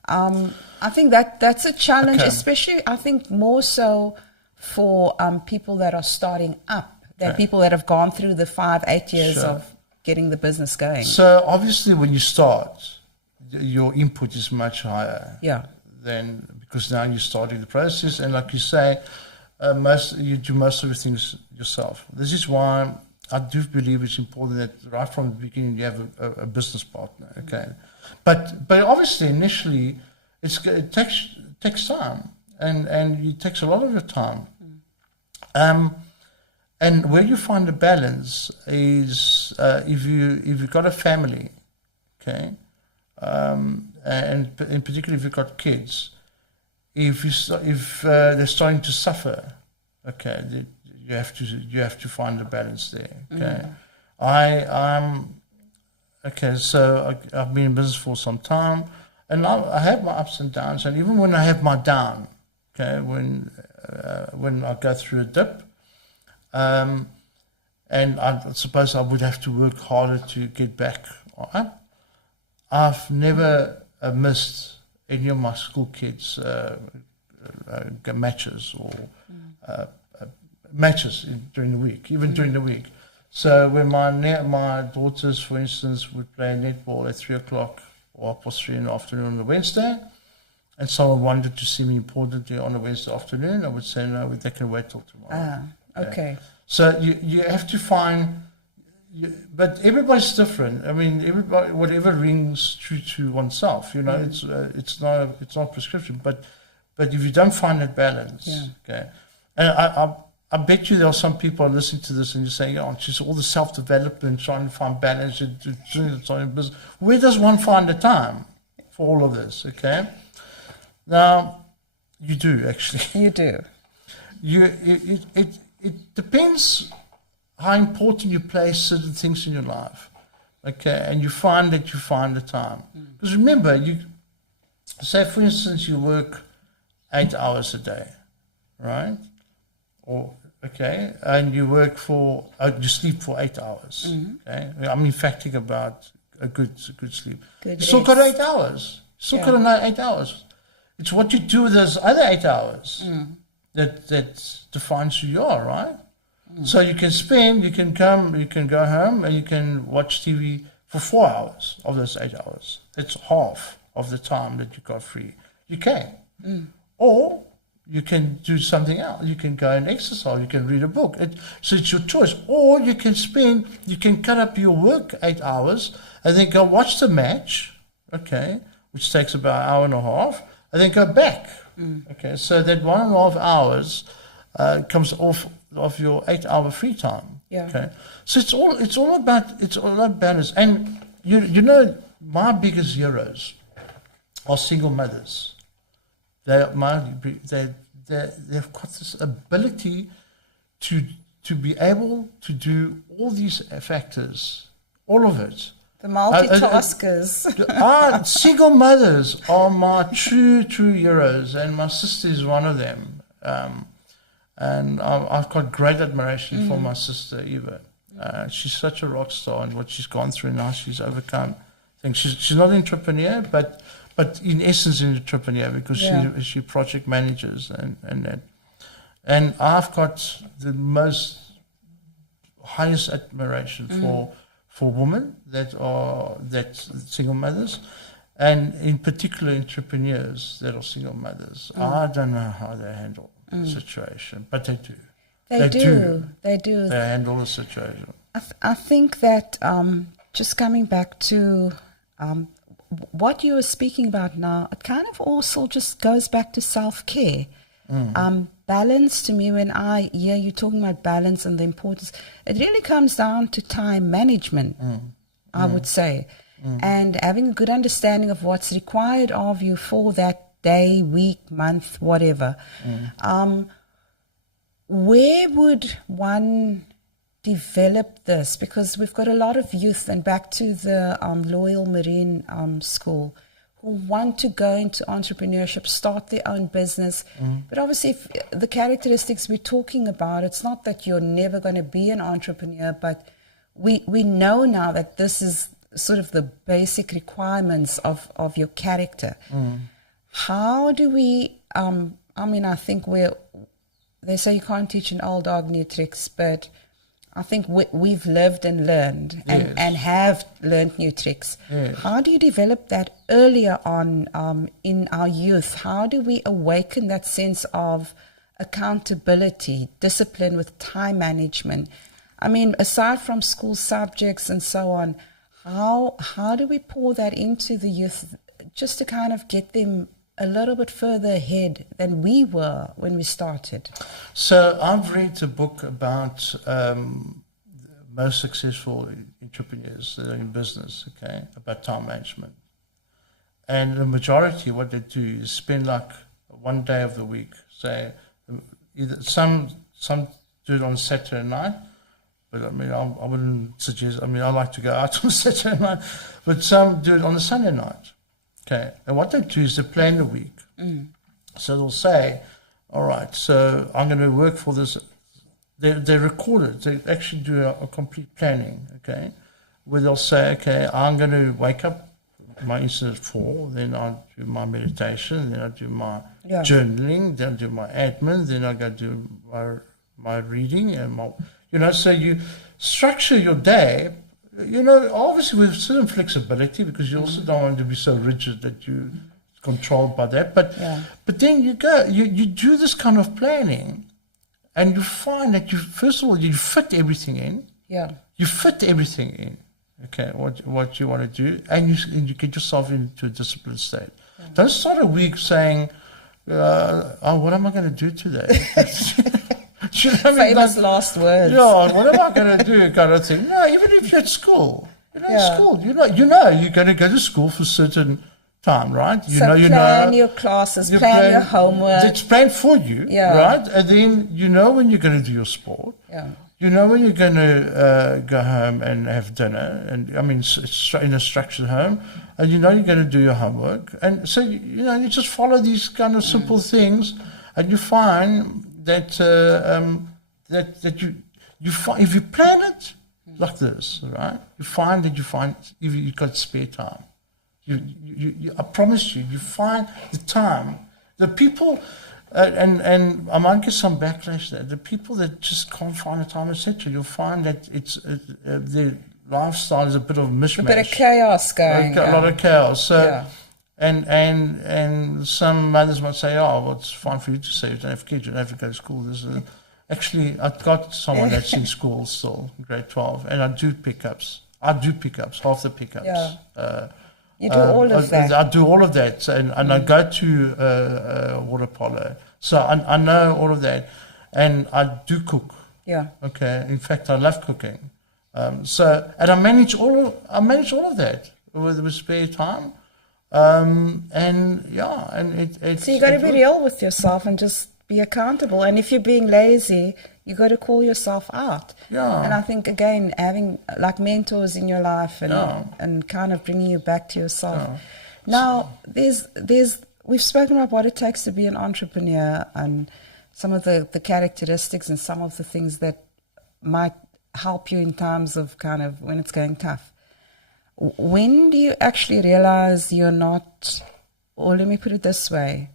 I think that's a challenge, especially, I think, more so for people that are starting up than people that have gone through the 5-8 years of getting the business going. So obviously when you start, your input is much higher. Yeah. Because now you're starting the process, and like you say, you do most of the things yourself. This is why I do believe it's important that right from the beginning you have a business partner. Okay, but obviously initially it takes time. and it takes a lot of your time. And where you find the balance is if you've got a family, okay, and in particular if you've got kids, if they're starting to suffer, okay, you have to find a balance there. Okay, okay. So I've been in business for some time, and I have my ups and downs, and even when I have my down, okay, when I go through a dip. And I suppose I would have to work harder to get back on. I've never missed any of my school kids' matches or matches during the week, even during the week. So when my daughters, for instance, would play netball at 3 o'clock or 3 in the afternoon on a Wednesday, and someone wanted to see me importantly on a Wednesday afternoon, I would say no, they can wait till tomorrow. Okay. So you have to find, but everybody's different. I mean, everybody, whatever rings true to oneself, it's not prescription. But if you don't find that balance, okay, and I bet you there are some people listening to this and you're saying, oh, it's just all the self-development, trying to find balance, business. Where does one find the time for all of this? Okay, now you do actually. You do. It depends how important you place certain things in your life, okay, and you find that you find the time. Because remember, you say, for instance, you work 8 hours a day, right? Or okay, and you work you sleep for 8 hours. Okay, I'm emphatic about a good sleep. You still got 8 hours. Still got another 8 hours. It's what you do with those other 8 hours. That defines who you are, right? So you can go home and you can watch TV for 4 hours of those 8 hours. That's half of the time that you got free. You can. Or you can do something else. You can go and exercise. You can read a book. So it's your choice. Or you can cut up your work 8 hours and then go watch the match, okay, which takes about an hour and a half, and then go back. Okay, so that 1.5 hours comes off of your 8 hour free time. Yeah. Okay, so it's all about balance. And you know, my biggest heroes are single mothers. They've got this ability to be able to do all these factors, all of it. The multitaskers. Single mothers are my true heroes, and my sister is one of them. And I've got great admiration for my sister, Eva. She's such a rock star, and what she's gone through now, she's overcome things. She's not an entrepreneur, but in essence an entrepreneur, because she project manages and that. And I've got the most highest admiration for women that single mothers, and in particular entrepreneurs that are single mothers. I don't know how they handle the situation, but they do. They do. They handle the situation. I think that just coming back to what you were speaking about now, it kind of also just goes back to self-care. Balance, to me, when I hear you talking about balance and the importance, it really comes down to time management, I would say, and having a good understanding of what's required of you for that day, week, month, whatever. Where would one develop this? Because we've got a lot of youth, and back to the Loyal Marine School, who want to go into entrepreneurship, start their own business. But obviously, if the characteristics we're talking about, it's not that you're never going to be an entrepreneur, but we know now that this is sort of the basic requirements of your character. How do we, I think they say you can't teach an old dog new tricks, but I think we've lived and learned and have learned new tricks. Yes. How do you develop that earlier on in our youth? How do we awaken that sense of accountability, discipline with time management? I mean, aside from school subjects and so on, how do we pour that into the youth just to kind of get them a little bit further ahead than we were when we started. So I've read a book about most successful entrepreneurs that are in business, okay, about time management. And the majority, what they do is spend like one day of the week, say, either some do it on Saturday night, but I mean, I wouldn't suggest, I mean, I like to go out on Saturday night, but some do it on a Sunday night, okay. And what they do is they plan the week. So they'll say, all right, so I'm going to work for this. They record it. They actually do a complete planning, okay, where they'll say, okay, I'm going to wake up my incident at 4, then I do my meditation, then I do my journaling, then I do my admin, then I go do my reading and my, you know, so you structure your day, you know, obviously with certain flexibility because you also don't want to be so rigid that you're controlled by that. But then you go, you do this kind of planning and you find that you, first of all, you fit everything in. Yeah. You fit everything in. Okay, what you want to do, and you get yourself into a disciplined state. Don't start a week saying, "Oh, what am I going to do today?" You know, Famous last words. Yeah, what am I going to do? Kind of thing. No, even if you're at school, school, you're going to go to school for a certain time, right? Plan your classes, plan your homework. It's planned for you, right? And then you know when you're going to do your sport. Yeah. You know when you're going to go home and have dinner, and I mean in a structured home, and you know you're going to do your homework, and so you just follow these kind of simple things, and you find that that you find if you plan it like this, right? You find if you've got spare time. I promise you find the time. The people. And I might get some backlash there. The people that just can't find the time, etc., you'll find that their lifestyle is a bit of a mishmash. A bit of chaos going. A lot of chaos. So, and some mothers might say, "Oh, well, it's fine for you to say you don't have kids, you don't have to go to school." Actually, I've got someone that's in school still, grade 12, and I do pickups. Half the pickups. Yeah. You do all of that. I do all of that, and I go to water polo, so I know all of that, and I do cook. Yeah. Okay. In fact, I love cooking. And I manage all of that with spare time, and so you got to be real with yourself and just be accountable. And if you're being lazy, you got to call yourself out. Yeah. And I think, again, having like mentors in your life and kind of bringing you back to yourself. Yeah. Now, we've spoken about what it takes to be an entrepreneur and some of the characteristics and some of the things that might help you in times of kind of when it's going tough. When do you actually realize you're not, or let me put it this way,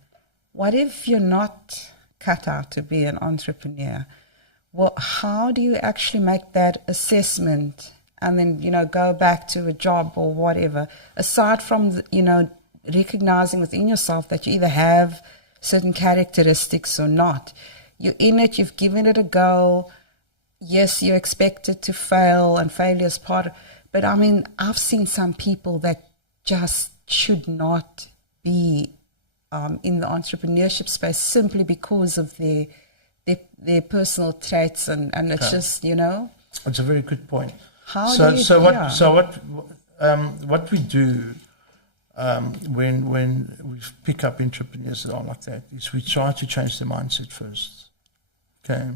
what if you're not cut out to be an entrepreneur? Well, how do you actually make that assessment and then, go back to a job or whatever, aside from, recognizing within yourself that you either have certain characteristics or not? You're in it, you've given it a go. Yes, you're expected to fail, and failure is part of, but I mean, I've seen some people that just should not be in the entrepreneurship space simply because of their personal traits, and it's just, It's a very good point. What we do when we pick up entrepreneurs that are like that is we try to change their mindset first. Okay,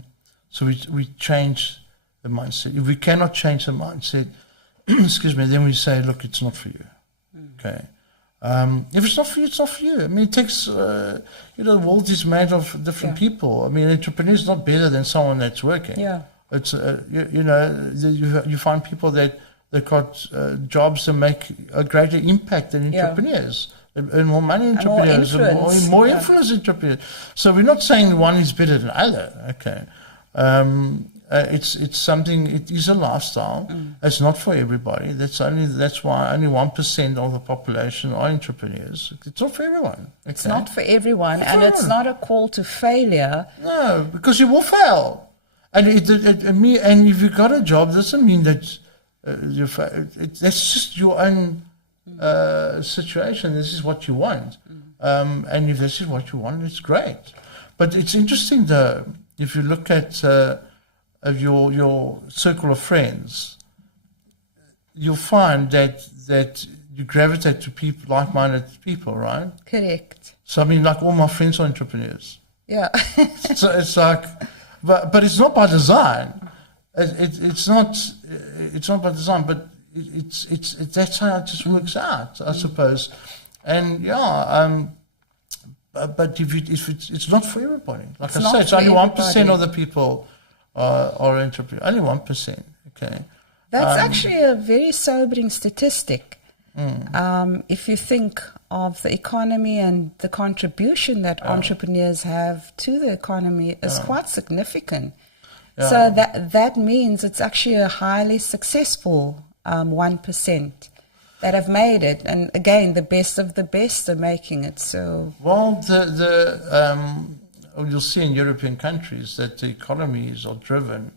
so we change the mindset. If we cannot change the mindset, excuse me, then we say, look, it's not for you. Okay. If it's not for you, it's not for you. I mean, it takes, the world is made of different people. I mean, an entrepreneur is not better than someone that's working. Yeah. It's, you find people that got jobs that make a greater impact than entrepreneurs. And more money entrepreneurs, more influence entrepreneurs. So we're not saying one is better than the other. Okay. It's something. It is a lifestyle. It's not for everybody. That's why only 1% of the population are entrepreneurs. It's not for everyone. Okay? It's not for everyone, and it's not a call to failure. No, because you will fail. And and if you got a job, doesn't mean that that's just your own situation. This is what you want. And if this is what you want, it's great. But it's interesting, though, if you look at your circle of friends, you'll find that you gravitate to people, like-minded people, right? Correct. So, I mean, like all my friends are entrepreneurs. Yeah. So it's like, but it's not by design. It's not by design, but it's that's how it just works out, I suppose. And yeah, but if it's not for everybody. Like I said, it's only 1% of the people are entrepreneurs. Only 1%. Okay. That's actually a very sobering statistic. If you think of the economy and the contribution that entrepreneurs have to the economy is quite significant. Yeah. So that means it's actually a highly successful 1% that have made it. And again, the best of the best are making it. So well, you'll see in European countries that the economies are driven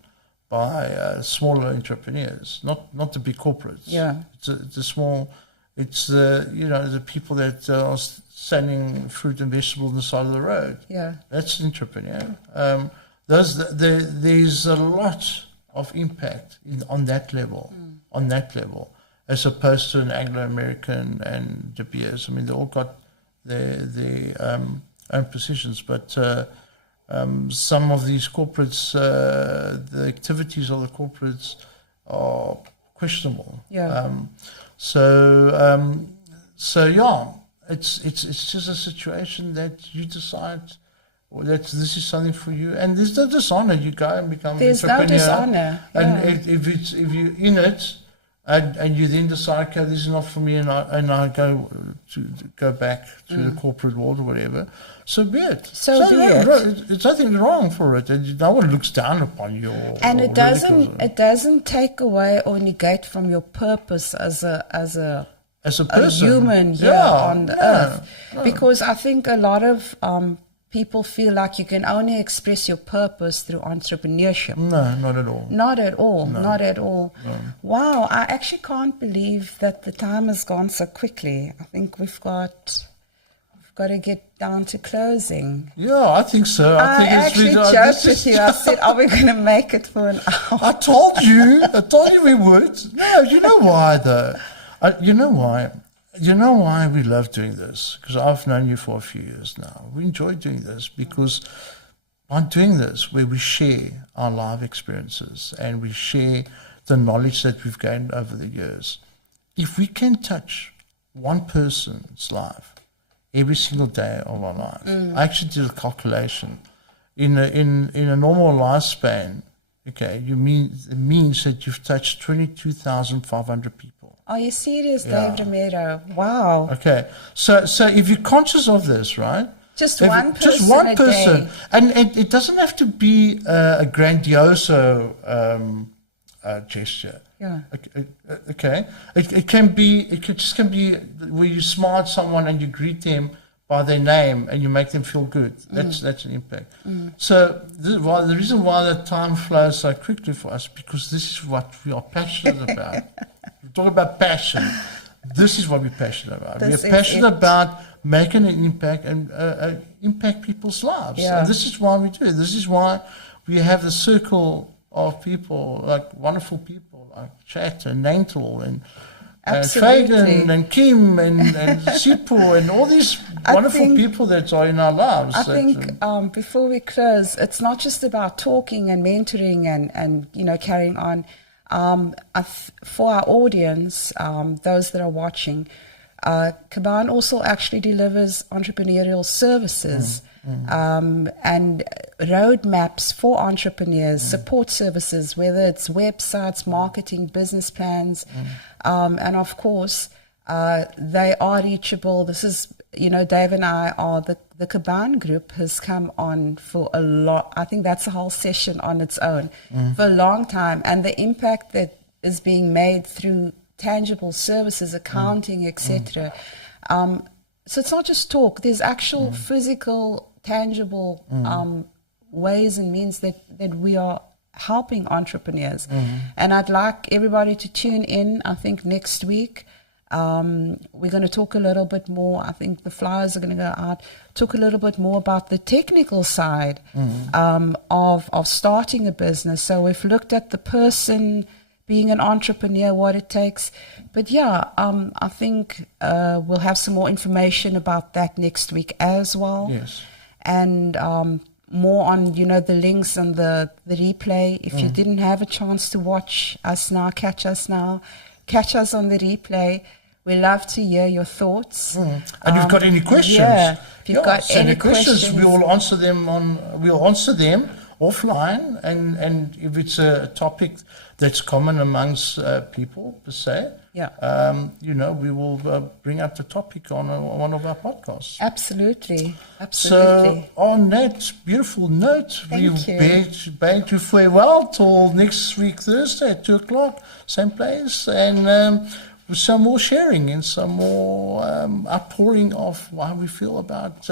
by smaller entrepreneurs, not the big corporates. Yeah, it's the small. It's the people that are selling fruit and vegetables on the side of the road. Yeah, that's an entrepreneur. There's a lot of impact on that level. On that level, as opposed to an Anglo-American and De Beers. I mean, they all got their own positions, but some of these corporates, the activities of the corporates are questionable. Yeah. So yeah, it's just a situation that you decide that this is something for you, and there's no dishonor. You go and become there's an entrepreneur. no dishonor. Yeah. And if you're in it, and you then decide, okay, this is not for me, and I go back to the corporate world or whatever, so be it. So be it. It's nothing wrong for it, and no one looks down upon you. And it doesn't take away or negate from your purpose as a person, a human here on the earth, because I think a lot of people feel like you can only express your purpose through entrepreneurship. No, not at all. Not at all. No. Not at all. No. Wow, I actually can't believe that the time has gone so quickly. I think we've got to get down to closing. Yeah, I think so. I actually joked with you. I said, "Are we going to make it for an hour?" I told you we would. No, you know why though? You know why? You know why we love doing this? Because I've known you for a few years now. We enjoy doing this because by doing this, where we share our life experiences and we share the knowledge that we've gained over the years, if we can touch one person's life every single day of our lives, I actually did a calculation. In a normal lifespan, okay, it means that you've touched 22,500 people. Are you serious, Yeah. Dave Romero? Wow. Okay, so if you're conscious of this, right? Just one person. Just one a person, day. and it doesn't have to be a grandioso gesture. Yeah. Okay, it can be where you smile at someone and you greet them by their name and you make them feel good. That's an impact. So the reason why the time flows so quickly for us, because this is what we are passionate about. We talk about passion. This is what we're passionate about. This We're is passionate it. about making an impact and impact people's lives. Yeah. And this is why we do it. This is why we have the circle of people, like wonderful people, like Chat and Nantel and Absolutely. Fagan and Kim and Sipho and all these wonderful think- people that are in our lives. I that, think before we close, it's not just about talking and mentoring and carrying on. For our audience, those that are watching, Caban also actually delivers entrepreneurial services and roadmaps for entrepreneurs, support services, whether it's websites, marketing, business plans, and of course, they are reachable. This is, Dave and I are the Caban group has come on for a lot. I think that's a whole session on its own for a long time, and the impact that is being made through tangible services, accounting, etc. So it's not just talk. There's actual physical, tangible ways and means that we are helping entrepreneurs. And I'd like everybody to tune in, I think, next week. We're going to talk a little bit more. I think the flyers are going to go out. Talk a little bit more about the technical side of starting a business. So we've looked at the person, being an entrepreneur, what it takes. But yeah, I think we'll have some more information about that next week as well. Yes. And more on, the links and the replay. If you didn't have a chance to watch us now, catch us on the replay. We love to hear your thoughts. And if you've got any questions, if you've got send any the questions, questions, we will answer them offline. And if it's a topic that's common amongst people per se, we will bring up the topic on one of our podcasts. Absolutely. So on that beautiful note, we bid you farewell till next week Thursday at 2:00, same place, and with some more sharing and some more outpouring of how we feel about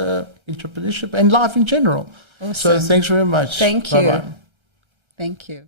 entrepreneurship and life in general. Awesome. So thanks very much. Thank you. Bye-bye. Thank you.